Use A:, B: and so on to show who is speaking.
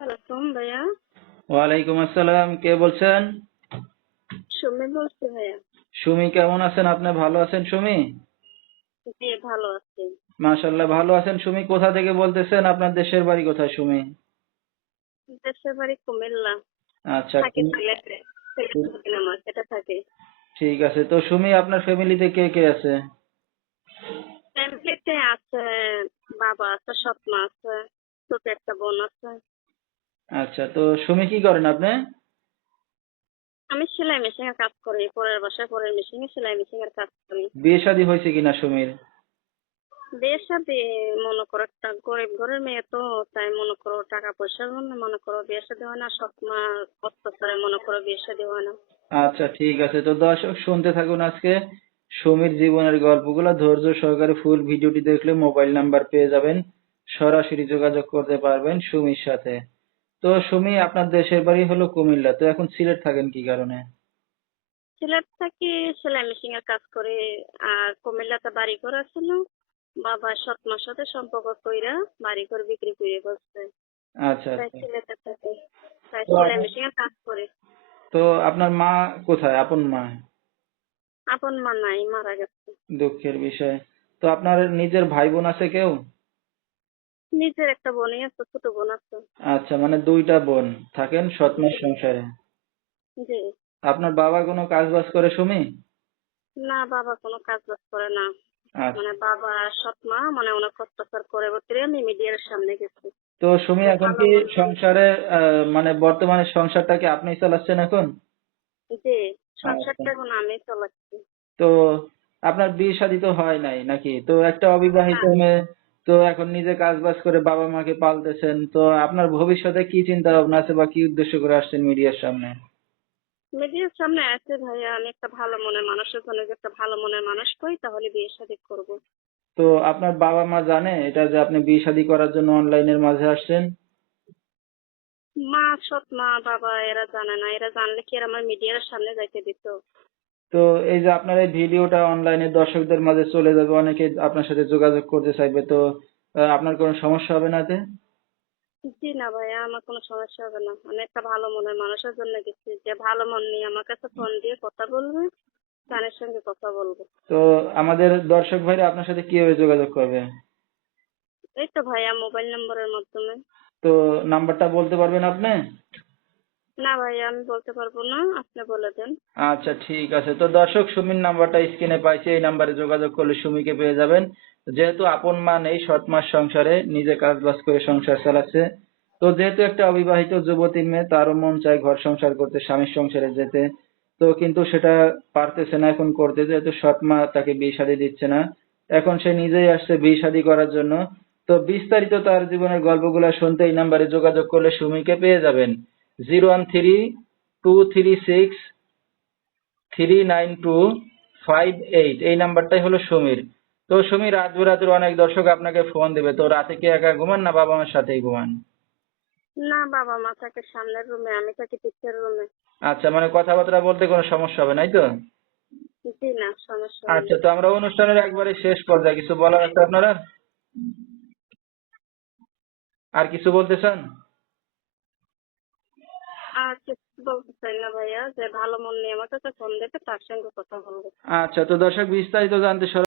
A: ওয়ালাইকুম ভাইয়া।
B: ওয়ালাইকুম আসসালাম কে বলছেন?
A: সুমি বলছি ভাইয়া।
B: সুমি কেমন আছেন? আপনি ভালো আছেন সুমি?
A: জি ভালো আছি।
B: ভালো আছেন সুমি? কোথা থেকে বলতেছেন? আপনার দেশের বাড়ি কোথায় সুমি?
A: দেশের বাড়ি কুমিল্লা।
B: আচ্ছা
A: সেটা থাকে।
B: ঠিক আছে তো সুমি আপনার ফ্যামিলিতে কে কে আছে?
A: ফ্যামিলিতে আছে বাবা আছে সৎ মা আছে ছোট একটা বোন আছে।
B: আচ্ছা তো সুমি কি করেন আপনি?
A: আমি সেলাই মেশিন এর কাজ করি পরের বাসায় পরের মেশিনে সেলাই মেশিন এর কাজ করি।
B: বিয়ে শাদী হয়েছে কিনা সুমির?
A: বিয়ের সাথে মনে করো একটা গরিব ঘরের মেয়ে তো তাই মনে করো টাকা পয়সার জন্য মনে করো বিয়ের সাথে হয় না সৎ মা অত্যাচারে মনে করো বিয়ের সাথে হয় না।
B: আচ্ছা ঠিক আছে তো দর্শক শুনতে থাকুন আজকে সুমির জীবনের গল্পগুলো। ধৈর্য সহকারে ফুল ভিডিওটি দেখলে মোবাইল নাম্বার পেয়ে যাবেন সরাসরি যোগাযোগ করতে পারবেন সুমির সাথে। তো সুমি আপনার দেশের বাড়ি হলো কুমিল্লা তো এখন সিলেট থাকেন কি কারণে?
A: সিলেট থেকে সেলাই মেশিন এর কাজ করে আর কুমিল্লাতে বাড়ি ঘর আছিল বাবা সৎ মার সাথে সম্পর্ক কইরা বাড়ি ঘর বিক্রি করে বসছে।
B: আচ্ছা আচ্ছা।
A: সিলেটে থাকে সেলাই মেশিন এর কাজ করে।
B: তো আপনার মা কোথায়? আপন মা?
A: আপন মা নাই মারা গেছে।
B: দুঃখের বিষয়। তো আপনার নিজের ভাই বোন আছে কেউ?
A: নিজের একটা বোনই আছে ছোট বোন আছে।
B: আচ্ছা মানে দুইটা বোন থাকেন সৎমার সংসারে।
A: জি।
B: আপনার বাবা কোনো কাজ বাজ করে সুমি?
A: না বাবা কোনো কাজ বাজ করে না।
B: আচ্ছা।
A: মানে বাবা সৎ মা মানে অনেক অত্যাচার করে বলতে আমি মিডিয়ার সামনে গেছি।
B: তো সুমি এখন কি সংসারে মানে বর্তমানে সংসারটাকে আপনি চালাচ্ছেন এখন?
A: জি সংসারটা এখন আমি চালাচ্ছি।
B: তো আপনার বিয়ে শাদী তো হয় নাই নাকি? তো একটা অবিবাহিত মেয়ে তো এখন নিজে কাজ বাজ করে বাবা মাকে পালতেছেন তো আপনার ভবিষ্যতে কি চিন্তা ভাবনা আছে বা কি উদ্দেশ্য করে আসছেন মিডিয়ার সামনে?
A: মিডিয়ার সামনে আছে ভাইয়া আমি একটা ভালো মনের মানুষের জন্য একটা ভালো মনের মানুষ পাই তাহলে বিয়ে শাদী করব।
B: তো আপনার বাবা মা জানে এটা যে আপনি বিয়ে শাদী করার জন্য অনলাইনের মাঝে আসছেন?
A: মা সৎ মা বাবা এরা জানে না। এরা জানলে কি আর আমার মিডিয়ার সামনে যাইতে দিত?
B: তো এই যে আপনার এই ভিডিওটা অনলাইনে দর্শকদের মাঝে চলে যাবে অনেকে আপনার সাথে যোগাযোগ করতে চাইবে তো আহ, আপনার কোনো সমস্যা হবে না এতে
A: জি না ভাইয়া আমার কোনো সমস্যা হবে না। আমি একটা ভালো মনের মানুষের জন্য গেছি। যে ভালো মন নিয়ে আমার কাছে ফোন দিয়ে কথা বলবে গানের সঙ্গে কথা বলব।
B: তো আমাদের দর্শক ভাইরা আপনার সাথে কীভাবে যোগাযোগ করবে?
A: এই তো ভাইয়া মোবাইল নম্বরের মাধ্যমে।
B: তো নাম্বারটা বলতে পারবেন আপনি?
A: না ভাইয়া, আমি বলতে পারব না, আপনি বলে দেন।
B: আচ্ছা ঠিক আছে। তো দর্শক, সুমির নাম্বারটা স্ক্রিনে পাইছে, এই নাম্বারে যোগাযোগ করলে সুমিকে পেয়ে যাবেন। যেহেতু আপন মা নেই, সৎ মার সংসারে, নিজে কাজ বাজ করে সংসার চালাচ্ছে। তো যেহেতু একটা অবিবাহিত যুবতী মেয়ে, তারও মন চায় ঘর সংসার করতে, স্বামীর সংসারে যেতে। তো কিন্তু সেটা পারতেছে না এখন করতে, যেহেতু সৎ মা তাকে বিয়ে শাদী দিচ্ছে না। এখন সে নিজেই আসছে বিয়ে শাদী করার জন্য। তো বিস্তারিত তার জীবনের গল্পগুলো শুনতে এই নাম্বারে যোগাযোগ করলে সুমিকে পেয়ে যাবেন। Zero one three two three six three nine two five eight এই নাম্বারটাই হলো সমীর। তো সমীর রাত বেরাতের অনেক দর্শক আপনাকে ফোন দেবে। তো রাতে কি একা ঘুমান না বাবা মার সাথেই ঘুমান?
A: না বাবা মা থাকে সামনের রুমে আমি থাকি পিছের রুমে
B: আচ্ছা মানে কথাবার্তা বলতে কোনো সমস্যা হবে নাই তো?
A: জি না সমস্যা
B: আচ্ছা তো আমরা অনুষ্ঠানের একবারে শেষ পর্যায়ে কিছু বলার আছে আপনারা? আর কিছু বলতে চান?
A: বলতে চাই না ভাইয়া, যে ভালো মন তার সঙ্গে কথা বলব।
B: আচ্ছা তো দর্শক বিস্তারিত জানতে